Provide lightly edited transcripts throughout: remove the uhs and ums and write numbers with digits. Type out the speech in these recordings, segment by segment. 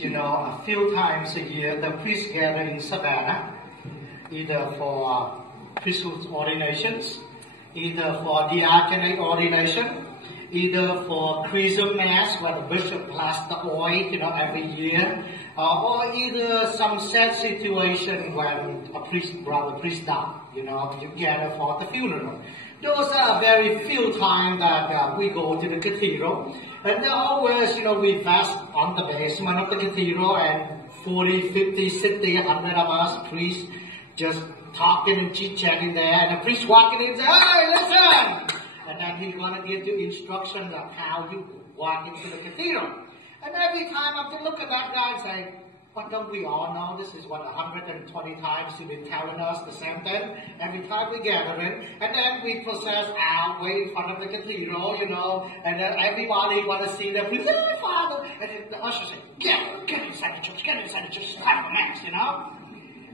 a few times a year, the priests gather in Savannah, either for priesthood ordinations, either for diaconate ordination, either for chrism mass where the bishop blasts the oil, every year, or either some sad situation when a priest died, you gather for the funeral. Those are very few times that we go to the cathedral, and always, we fast on the basement of the cathedral, and 40, 50, 60, 100 of us priests just talking and chit-chatting there, and the priest walking in and say, "Hey, listen!" And then he's going to give you instructions of how you walk into the cathedral. And every time I can look at that guy and say, "But don't we all know this is what 120 times you've been telling us the same thing? Every time we gather in, and then we process out, way in front of the cathedral, and then everybody want to see the priest, "Hey, Father!" And then the usher say, get inside the church, it's time for mass,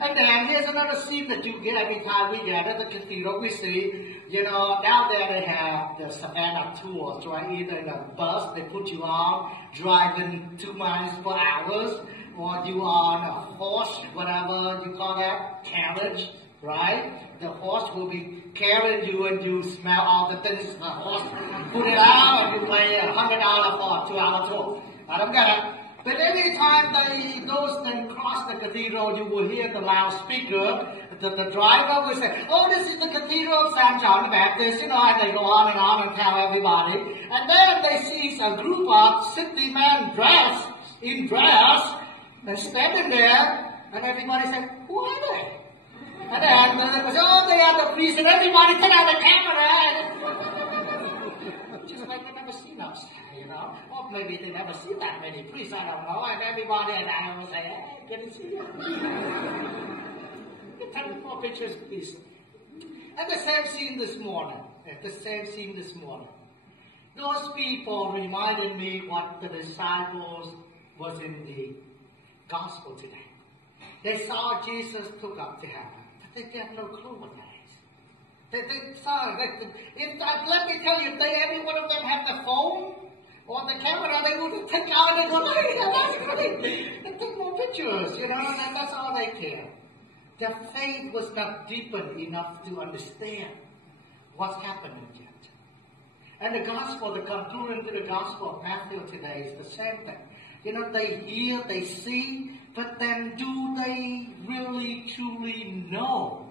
And then here's another scene that you get every time we gather at the cathedral. We see, down there they have the Savannah tours, right? Either in a bus they put you on, driving 2 miles per hour, or you on a horse, whatever you call that, carriage, right? The horse will be carrying you and you smell all the things the horse put it out, and you pay $100 for a 2-hour tour. I don't get it. But every time those and cross the cathedral, you will hear the loudspeaker. The driver will say, "Oh, this is the Cathedral of St. John the Baptist," and they go on and tell everybody. And then they see a group of 60 men dressed in dress, they're standing there, and everybody says, "Who are they?" And then they say, "Oh, they are the priests," and everybody take out the camera, just like they never seen us. Or maybe they never see that many priests, I don't know, and everybody and I will say, "Hey, can you see that?" Take 4 pictures, please. And the same scene this morning. Those people reminded me what the disciples was in the gospel today. They saw Jesus took up to heaven, but they had no clue what that is. They saw it. Let me tell you, if every one of them had the phone, on the camera, they would take out and go, "Hey, that's great." And take more pictures, and that's all they care. Their faith was not deepened enough to understand what's happening yet. And the gospel, the conclusion to the gospel of Matthew today is the same thing. They hear, they see, but then do they really, truly know?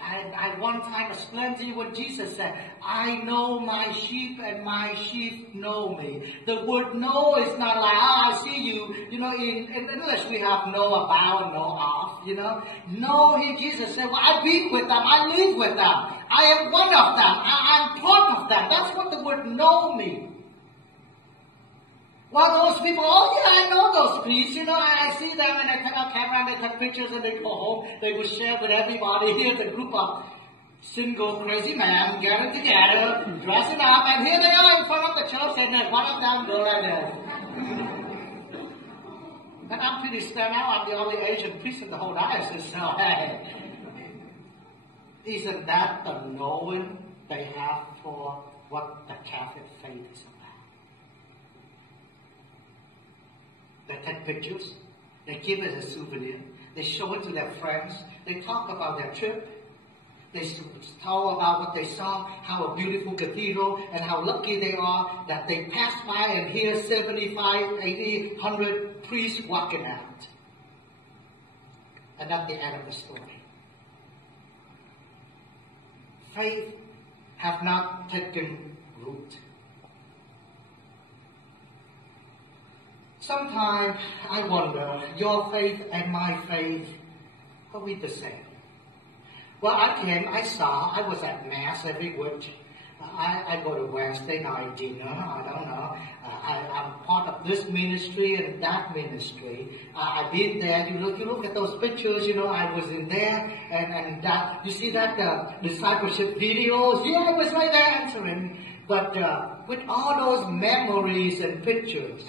I one time explained to you what Jesus said, "I know my sheep and my sheep know me." The word "know" is not like, "I see you." In English we have "know about" and "know of." Know, Jesus said, "Well, I've been with them. I live with them. I am one of them. I'm part of them." That's what the word "know" means. Well, those people, "Oh yeah, I know those priests, I see them and they take out camera and they take pictures and they go home. They will share with everybody. Here's a group of single crazy men gathered together, dressing up, and here they are in front of the church, and there's one of them go like this." And I'm pretty stand out. I'm the only Asian priest in the whole diocese, so hey. Isn't that the knowing they have for what the Catholic faith is about? They take pictures, they give it as a souvenir, they show it to their friends, they talk about their trip, they talk about what they saw, how a beautiful cathedral, and how lucky they are that they passed by and hear 75, 80, 100 priests walking out. And that's the end of the story. Faith have not taken root. Sometimes I wonder, your faith and my faith, are we the same? Well, I was at Mass every week. I go to Wednesday night dinner, I don't know. I'm part of this ministry and that ministry. I've been there. You look at those pictures, I was in there, and that, you see that discipleship videos? Yeah, I was right there answering. But with all those memories and pictures,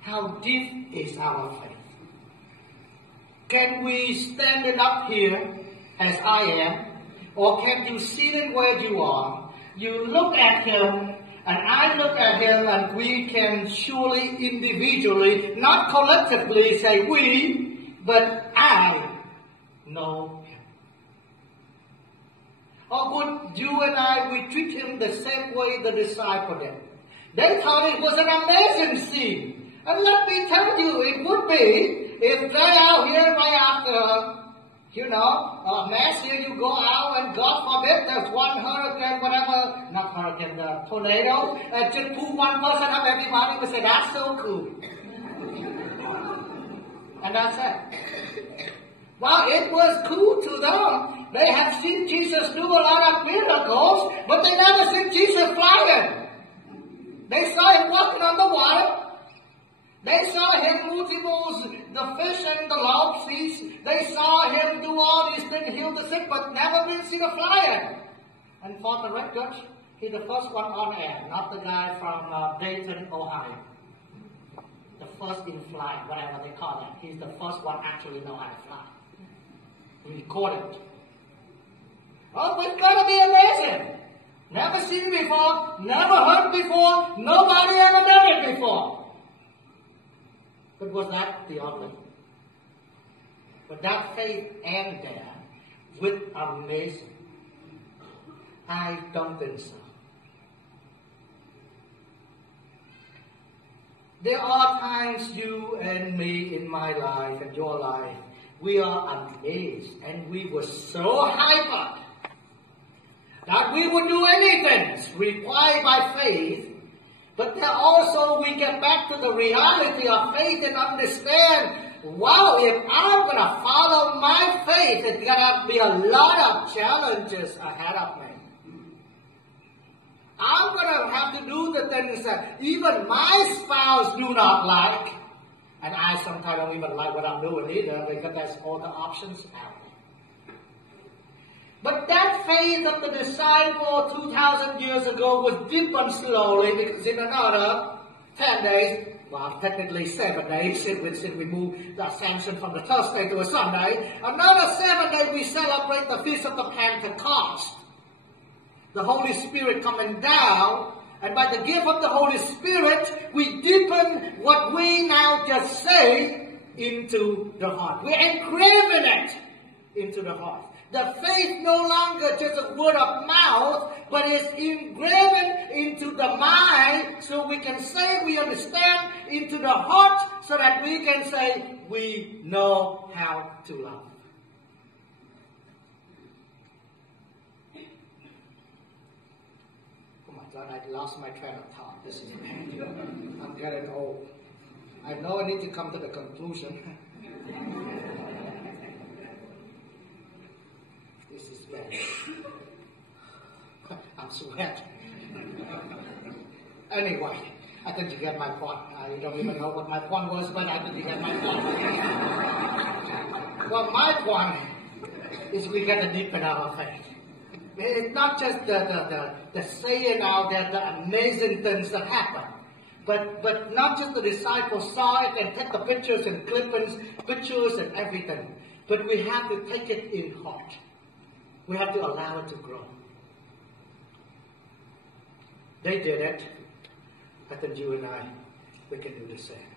how deep is our faith? Can we stand it up here as I am? Or can you sit it where you are? You look at him And I look at him and we can surely individually, not collectively say we, but I know him. Or would you and I, we treat him the same way the disciple did? They thought it was an amazing scene. And let me tell you, it would be if they're out here right after Mass here, you go out and God forbid there's one hurricane, whatever, not hurricane, the tornado, just pull one person up, everybody would say, that's so cool. And that's it. Well, it was cool to them. They had seen Jesus do a lot of miracles, but they never seen Jesus flying. They saw him walking on the water. They saw him multiples the fish and the large feast. They saw him do all these things, heal the sick, but never been seen a flyer. And for the record, he's the first one on air, not the guy from Dayton, Ohio. The first in flight, whatever they call that. He's the first one actually know how to fly. He recorded. Oh, it's going to be amazing. Never seen before, never heard before, nobody ever done it before. But was that the only? But that faith ended there with amazing. I don't think so. There are times you and me in my life and your life, we are amazed and we were so hyper that we would do anything required by faith. But then also we get back to the reality of faith and understand, wow, if I'm going to follow my faith, it's going to be a lot of challenges ahead of me. I'm going to have to do the things that even my spouse do not like. And I sometimes don't even like what I'm doing either, because there's all the options out there. But that faith of the disciple 2,000 years ago was deepened slowly, because in another 10 days, well, technically 7 days, since we moved the Ascension from the Thursday to a Sunday, another 7 days we celebrate the Feast of the Pentecost. The Holy Spirit coming down, and by the gift of the Holy Spirit, we deepen what we now just say into the heart. We're engraving it into the heart. The faith no longer just a word of mouth, but is engraven into the mind, so we can say we understand, into the heart, so that we can say we know how to love. Oh my God, I lost my train of thought. This is bad. I'm getting old. I know I need to come to the conclusion. This is bad. I'm sweating. Anyway, I think you get my point. I don't even know what my point was, but I think you get my point. Well, my point is we got to deepen our faith. It's not just the saying out there, the amazing things that happen. But not just the disciples saw it and take the pictures and clippings, pictures and everything. But we have to take it in heart. We have to allow it to grow. They did it. I think you and I, we can do the same.